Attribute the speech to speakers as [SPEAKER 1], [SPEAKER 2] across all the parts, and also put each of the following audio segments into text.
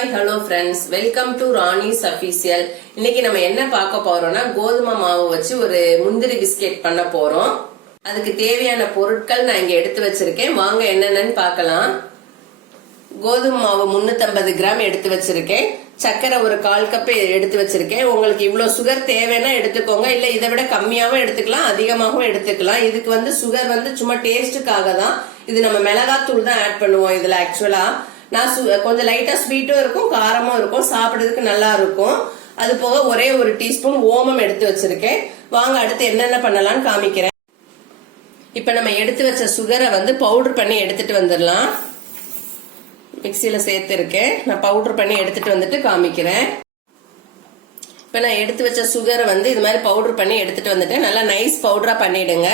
[SPEAKER 1] Hi hello friends welcome to Rani's official இன்னைக்கு நம்ம என்ன பார்க்க போறோம்னா கோதுமை மாவு வச்சு ஒரு முந்திரி பிஸ்கெட் பண்ண போறோம். அதுக்கு தேவையான பொருட்கள் நான் இங்க எடுத்து வச்சிருக்கேன். வாங்க என்னென்னன்னு பார்க்கலாம். கோதுமை மாவு 350 கிராம் எடுத்து வச்சிருக்கேன். சர்க்கரை ஒரு கால் கப் எடுத்து வச்சிருக்கேன். உங்களுக்கு இவ்வளவு சுகர் தேவைன்னா எடுத்துக்கோங்க. இல்ல இதை விட கம்மியாவும் எடுத்துக்கலாம் அதிகமாகவும் எடுத்துக்கலாம். இதுக்கு வந்து சுகர் வந்து சும்மா டேஸ்ட்டுக்காக தான். இது நம்ம மிளகாத்தூள் தான் ஆட் பண்ணுவோம் இதுல ஆக்சுவலா நான் கொஞ்சம் லைட்டா ஸ்வீட்டும் இருக்கும் காரமும் இருக்கும் சாப்பிடுறதுக்கு நல்லா இருக்கும். அது போக ஒரே ஒரு டீஸ்பூன் ஓமம் எடுத்து வச்சிருக்கேன். வாங்க அடுத்து என்னென்ன பண்ணலாம்னு காமிக்கிறேன். இப்ப நம்ம எடுத்து வச்ச சுகரை வந்து பவுடர் பண்ணி எடுத்துட்டு வந்துடலாம். மிக்சியில சேர்த்துருக்கேன். நான் பவுடர் பண்ணி எடுத்துட்டு வந்துட்டு காமிக்கிறேன். இப்ப நான் எடுத்து வச்ச சுகரை வந்து இது மாதிரி பவுடர் பண்ணி எடுத்துட்டு வந்துட்டேன். நல்லா நைஸ் பவுடரா பண்ணிடுங்க.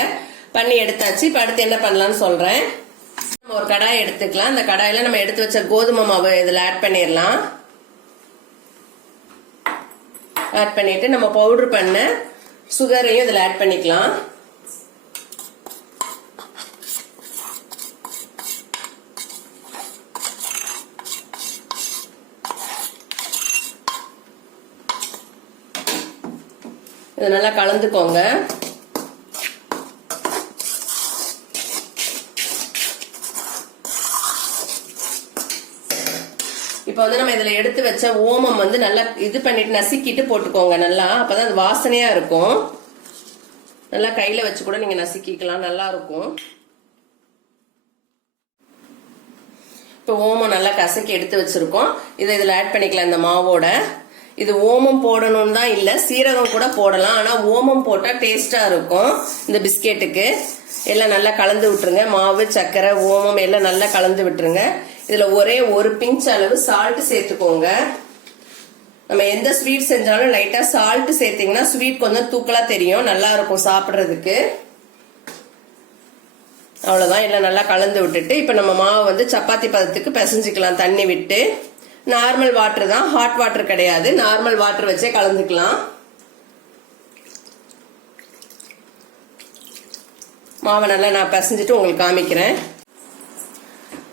[SPEAKER 1] பண்ணி எடுத்தாச்சு. இப்ப அடுத்து என்ன பண்ணலாம்னு சொல்றேன். ஒரு கடாய் எடுத்துக்கலாம். அந்த கடாயில நம்ம எடுத்து வச்ச கோதுமை மாவு இதில் ஆட் பண்ணிடலாம் ஆட் பண்ணிட்டு நம்ம பவுடர் பண்ண சுகரையும் இதில் ஆட் பண்ணிக்கலாம். இதை நல்லா கலந்துக்கோங்க. இப்போ வந்து நம்ம இதுல எடுத்து வச்ச ஓமம் வந்து நல்லா இது பண்ணிட்டு நசுக்கிட்டு போட்டுக்கோங்க நல்லா. அப்பதான் அது வாசனையா இருக்கும். நல்லா கையில வச்சு கூட நீங்க நசுக்கிக்கலாம். நல்லா இருக்கும். இப்போ ஓமம் நல்லா கசக்கி எடுத்து வச்சிருக்கோம். இதை இதுல ஆட் பண்ணிக்கலாம் இந்த மாவோட. இது ஓமம் போடணும்னு தான் இல்லை சீரகம் கூட போடலாம். ஆனால் ஓமம் போட்டால் டேஸ்ட்டாக இருக்கும் இந்த பிஸ்கெட்டுக்கு. எல்லாம் நல்லா கலந்து விட்டுருங்க. மாவு சர்க்கரை ஓமம் எல்லாம் நல்லா கலந்து விட்டுருங்க. இதில் ஒரே ஒரு பிஞ்ச் அளவு சால்ட் சேர்த்துக்கோங்க. நம்ம எந்த ஸ்வீட் செஞ்சாலும் லைட்டாக சால்ட் சேர்த்திங்கன்னா ஸ்வீட் கொஞ்சம் தூக்கலாக தெரியும். நல்லா இருக்கும் சாப்பிட்றதுக்கு. அவ்வளோதான் எல்லாம் நல்லா கலந்து விட்டுட்டு இப்போ நம்ம மாவு வந்து சப்பாத்தி பதத்துக்கு பிசைஞ்சுக்கலாம். தண்ணி விட்டு. நார்மல் வாட்டர் தான். ஹாட் வாட்டர் கிடையாது. நார்மல் வாட்டர் வச்சே கலந்துக்கலாம். மாவை நல்லா நான் பிசைஞ்சிட்டு உங்களுக்கு காமிக்கிறேன்.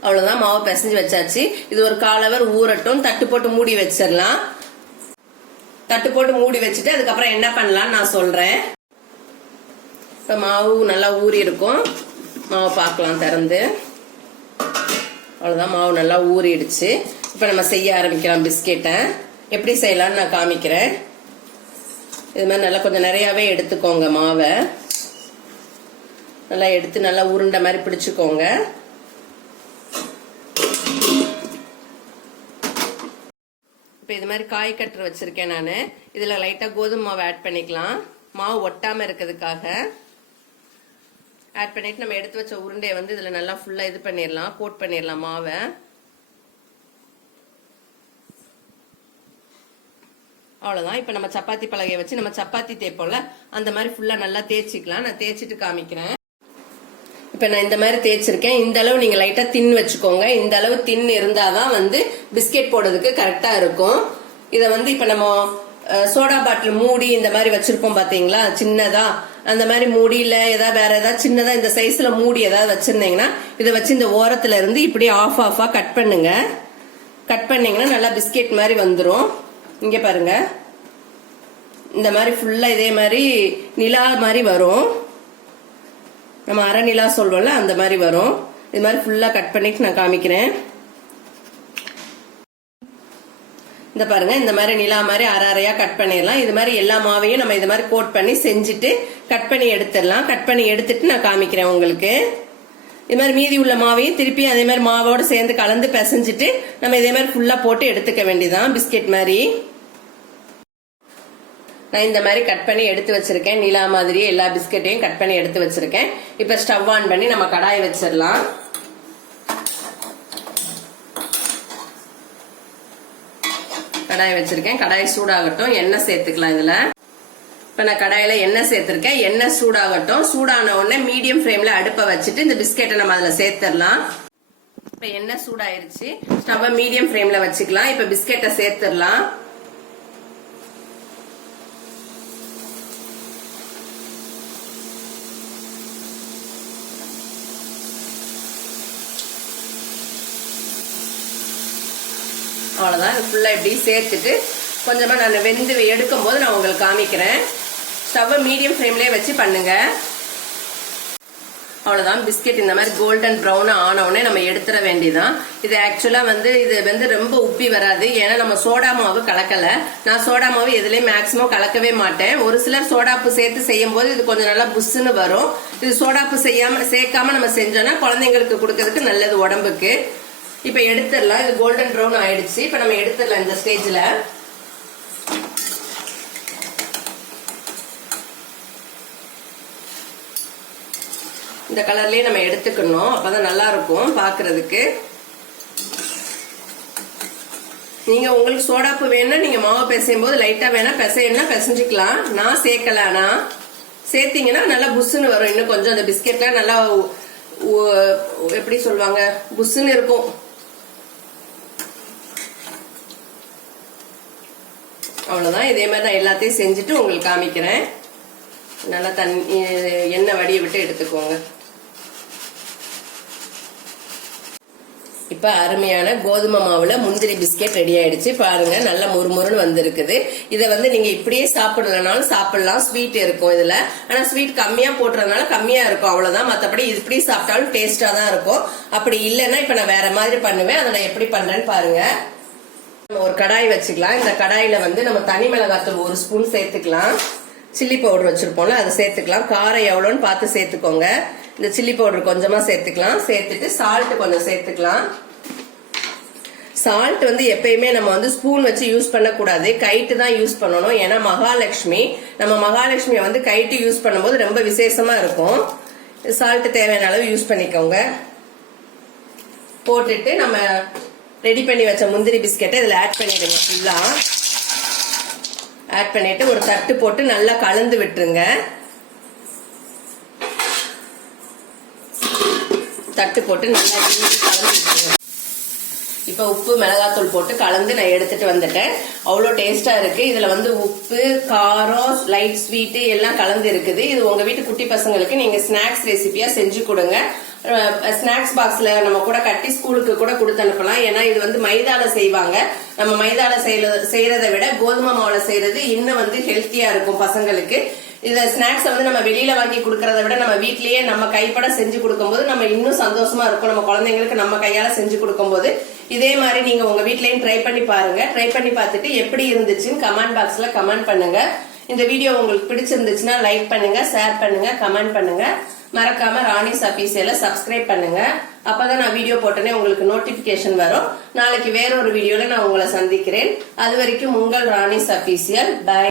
[SPEAKER 1] அவ்வளோதான் மாவு பிசைஞ்சு வச்சாச்சு. இது ஒரு கால் ஹவர் ஊறட்டும். தட்டு போட்டு மூடி வச்சிடலாம். தட்டு போட்டு மூடி வச்சுட்டு அதுக்கப்புறம் என்ன பண்ணலாம்னு நான் சொல்கிறேன் இப்போ மாவு நல்லா ஊறி இருக்கும் மாவை பார்க்கலாம் திறந்து. அவ்வளோதான் மாவு நல்லா ஊறிடுச்சு. இப்போ நம்ம செய்ய ஆரம்பிக்கலாம் பிஸ்கெட்டை. எப்படி செய்யலாம்னு நான் காமிக்கிறேன். இது மாதிரி நல்லா கொஞ்சம் நிறையாவே எடுத்துக்கோங்க மாவை. நல்லா எடுத்து நல்லா உருண்டை மாதிரி பிடிச்சிக்கோங்க. இப்போ இது மாதிரி காய் கட்டுற வச்சுருக்கேன் நான். இதில் லைட்டாக கோதுமை மாவு ஆட் பண்ணிக்கலாம். மாவு ஒட்டாமல் இருக்கிறதுக்காக. ஆட் பண்ணிட்டு நம்ம எடுத்து வச்ச உருண்டையை வந்து இதில் நல்லா ஃபுல்லாக இது பண்ணிடலாம். கோட் பண்ணிடலாம் மாவை. அவ்வளோதான் இப்போ நம்ம சப்பாத்தி பலகையை வச்சு நம்ம சப்பாத்தி தேய்ப்போம்ல அந்த மாதிரி ஃபுல்லாக நல்லா தேய்ச்சிக்கலாம். நான் தேய்ச்சிட்டு காமிக்கிறேன். இப்போ நான் இந்த மாதிரி தேய்ச்சிருக்கேன். இந்த அளவு நீங்கள் லைட்டாக தின் வச்சுக்கோங்க. இந்த அளவு தின் இருந்தால் தான் வந்து பிஸ்கெட் போடுறதுக்கு கரெக்டாக இருக்கும். இதை வந்து இப்போ நம்ம சோடா பாட்டில் மூடி இந்த மாதிரி வச்சுருப்போம் பார்த்தீங்களா சின்னதாக அந்த மாதிரி மூடியில் ஏதாவது வேற ஏதாவது சின்னதா இந்த சைஸ்ல மூடி ஏதாவது வச்சிருந்தீங்கன்னா இதை வச்சு இந்த ஓரத்துல இருந்து இப்படி ஆஃப் ஆஃபா கட் பண்ணுங்க. கட் பண்ணீங்கன்னா நல்லா பிஸ்கெட் மாதிரி வந்துடும் இங்க பாருங்க. இந்த மாதிரி ஃபுல்லா இதே மாதிரி நிலா மாதிரி வரும். நம்ம அரை நிலா சொல்வோம்ல அந்த மாதிரி வரும். இது மாதிரி ஃபுல்லா கட் பண்ணிட்டு நான் காமிக்கிறேன். இந்த பாருங்க இந்த மாதிரி நிலா மாதிரி அரை அரையா கட் பண்ணிடலாம். இது மாதிரி எல்லா மாவையும் நம்ம இது மாதிரி கோட் பண்ணி செஞ்சுட்டு கட் பண்ணி எடுத்துடலாம். கட் பண்ணி எடுத்துட்டு நான் காமிக்கிறேன் உங்களுக்கு. இது மாதிரி மீதி உள்ள மாவையும் திருப்பி அதே மாதிரி மாவோட சேர்ந்து கலந்து பிசைஞ்சிட்டு நம்ம இதே மாதிரி ஃபுல்லா போட்டு எடுத்துக்க வேண்டியதான் பிஸ்கெட் மாதிரி. நான் இந்த மாதிரி கட் பண்ணி எடுத்து வச்சிருக்கேன். நிலா மாதிரி எல்லா பிஸ்கெட்டையும் கட் பண்ணி எடுத்து வச்சிருக்கேன். இப்ப ஸ்டவ் ஆன் பண்ணி நம்ம கடாய் வச்சிடலாம். கடாய் வச்சிருக்கேன். கடாய் சூடாகட்டும். எண்ணெய் சேர்த்துக்கலாம் இதுல. இப்ப நான் கடாயில எண்ணெய் சேர்த்திருக்கேன். எண்ணெய் சூடாகட்டும். சூடான உடனே மீடியம் ஃப்ளேம்ல அடுப்பை வச்சுட்டு இந்த பிஸ்கெட்டை நம்ம அதுல சேர்த்துடலாம். இப்ப எண்ணெய் சூடாயிருச்சு. ஸ்டவ்வை மீடியம் ஃப்ளேம்ல வச்சுக்கலாம். இப்ப பிஸ்கெட்டை சேர்த்துடலாம். அவ்வளோதான் ஃபுல்லாக இப்படி சேர்த்துட்டு கொஞ்சமாக நான் வெந்து எடுக்கும் போது நான் உங்களுக்கு காமிக்கிறேன். ஸ்டவ்வை மீடியம் ஃப்ளேம்லேயே வச்சு பண்ணுங்கள் அவ்வளோதான் பிஸ்கெட் இந்த மாதிரி கோல்டன் ப்ரௌன் ஆனவுடனே நம்ம எடுத்துட வேண்டியதான் இது ஆக்சுவலாக வந்து இது வந்து ரொம்ப உப்பி வராது. ஏன்னா நம்ம சோடா மாவு கலக்கலை. நான் சோடா மாவு எதுலேயும் மேக்ஸிமம் கலக்கவே மாட்டேன். ஒரு சிலர் சோடாப்பு சேர்த்து செய்யும் போது இது கொஞ்சம் நல்லா புஷ்ஷுன்னு வரும். இது சோடாப்பு செய்யாமல் சேர்க்காம நம்ம செஞ்சோன்னா குழந்தைங்களுக்கு கொடுக்கறதுக்கு நல்லது உடம்புக்கு. இப்போ எடுத்துடலாம். இது கோல்டன் ப்ரௌன் ஆயிடுச்சு. இப்போ நம்ம எடுத்துடலாம் இந்த ஸ்டேஜில் இந்த கலர்லயே நம்ம எடுத்துக்கணும். அப்பதான் நல்லா இருக்கும் பாக்குறதுக்கு. நீங்க உங்களுக்கு சோடாப்பு வேணும்னா நீங்க மாவு பிசையும் போது லைட்டா வேணா பிசையணும்னா பிசைஞ்சுக்கலாம். நான் சேர்க்கலானா சேர்த்தீங்கன்னா நல்லா புஷ்ஷுன்னு வரும். இன்னும் கொஞ்சம் அந்த பிஸ்கெட்லாம் நல்லா எப்படி சொல்லுவாங்க? புஷ்ஷுன்னு இருக்கும். அவ்வளோதான் இதே மாதிரி நான் எல்லாத்தையும் செஞ்சுட்டு உங்களுக்கு காமிக்கிறேன். நல்லா தண்ணி எண்ணெய் வடியை விட்டு எடுத்துக்கோங்க. இப்போ அருமையான கோதுமை மாவுல முந்திரி பிஸ்கெட் ரெடி ஆயிடுச்சு. பாருங்க நல்ல முறுமுறுன்னு வந்திருக்குது. இதை வந்து நீங்க இப்படியே சாப்பிடலனாலும் சாப்பிடலாம். ஸ்வீட் இருக்கும் இதுல. ஆனா ஸ்வீட் கம்மியா போட்டுறதுனால கம்மியா இருக்கும். அவ்வளவுதான். மத்தபடி இப்படி சாப்பிட்டாலும் டேஸ்டா தான் இருக்கும். அப்படி இல்லைன்னா இப்ப நான் வேற மாதிரி பண்ணுவேன். அதை நான் எப்படி பண்றேன்னு பாருங்க. ஒரு கடாய் வச்சுக்கலாம். இந்த கடாயில வந்து நம்ம தனி மிளகாத்தூள் ஒரு ஸ்பூன் சேர்த்துக்கலாம். சில்லி பவுடர் வச்சிருப்போம்ல அதை சேர்த்துக்கலாம். காரம் எவ்வளோன்னு பார்த்து சேர்த்துக்கோங்க. இந்த சில்லி பவுடர் கொஞ்சமா சேர்த்துக்கலாம். சேர்த்துட்டு சால்ட் கொஞ்சம் சேர்த்துக்கலாம். சால்ட் வந்து எப்பயுமே நம்ம வந்து ஸ்பூன் வச்சு யூஸ் பண்ணக்கூடாது. கைட்டு தான் யூஸ் பண்ணணும். ஏன்னா மகாலட்சுமி நம்ம மகாலட்சுமியை வந்து கைட்டு யூஸ் பண்ணும்போது ரொம்ப விசேஷமா இருக்கும். சால்ட் தேவையான அளவு யூஸ் பண்ணிக்கோங்க. போட்டுட்டு நம்ம ரெடி பண்ணி வச்ச முந்திரி பிஸ்கெட்டை இதில் ஆட் பண்ணிடுங்க ஃபுல்லாக ஆட் பண்ணிட்டு ஒரு தட்டு போட்டு நல்லா கலந்து விட்டுருங்க. தட்டு போட்டு நல்லா கலந்து விட்டுருங்க. இப்போ உப்பு மிளகாத்தூள் போட்டு கலந்து நான் எடுத்துட்டு வந்துட்டேன். அவ்வளோ டேஸ்டா இருக்கு. இதுல வந்து உப்பு காரம் லைட் ஸ்வீட்டு எல்லாம் கலந்து இருக்குது. இது உங்க வீட்டு குட்டி பசங்களுக்கு நீங்க ஸ்நாக்ஸ் ரெசிபியா செஞ்சு கொடுங்க. ஸ்நாக்ஸ் பாக்ஸ்ல நம்ம கூட கட்டி ஸ்கூலுக்கு கூட கொடுத்து அனுப்பலாம். ஏன்னா இது வந்து மைதால செய்வாங்க. நம்ம மைதால செய்யறதை விட கோதுமை மாவுல செய்யறது இன்னும் வந்து ஹெல்த்தியா இருக்கும் பசங்களுக்கு. இந்த ஸ்நாக்ஸ் வந்து நம்ம வெளியில வாங்கி கொடுக்கறத விட நம்ம வீட்லயே நம்ம கைப்பட செஞ்சு கொடுக்கும்போது நம்ம இன்னும் சந்தோஷமா இருக்கும். நம்ம குழந்தைங்களுக்கு நம்ம கையால செஞ்சு கொடுக்கும்போது. இதே மாதிரி நீங்க உங்க வீட்லயும் ட்ரை பண்ணி பாருங்க. ட்ரை பண்ணி பார்த்துட்டு எப்படி இருந்துச்சுன்னு கமெண்ட் பாக்ஸ்ல கமெண்ட் பண்ணுங்க. இந்த வீடியோ உங்களுக்கு பிடிச்சிருந்துச்சுன்னா லைக் பண்ணுங்க ஷேர் பண்ணுங்க கமெண்ட் பண்ணுங்க. மறக்காம ராணிஸ் அபிசியல சப்ஸ்கிரைப் பண்ணுங்க. அப்பதான் நான் வீடியோ போட்டோன்னே உங்களுக்கு நோட்டிபிகேஷன் வரும். நாளைக்கு வேற ஒரு வீடியோல நான் உங்களை சந்திக்கிறேன். அது வரைக்கும் உங்கள் ராணிஸ் அபிசியல் பை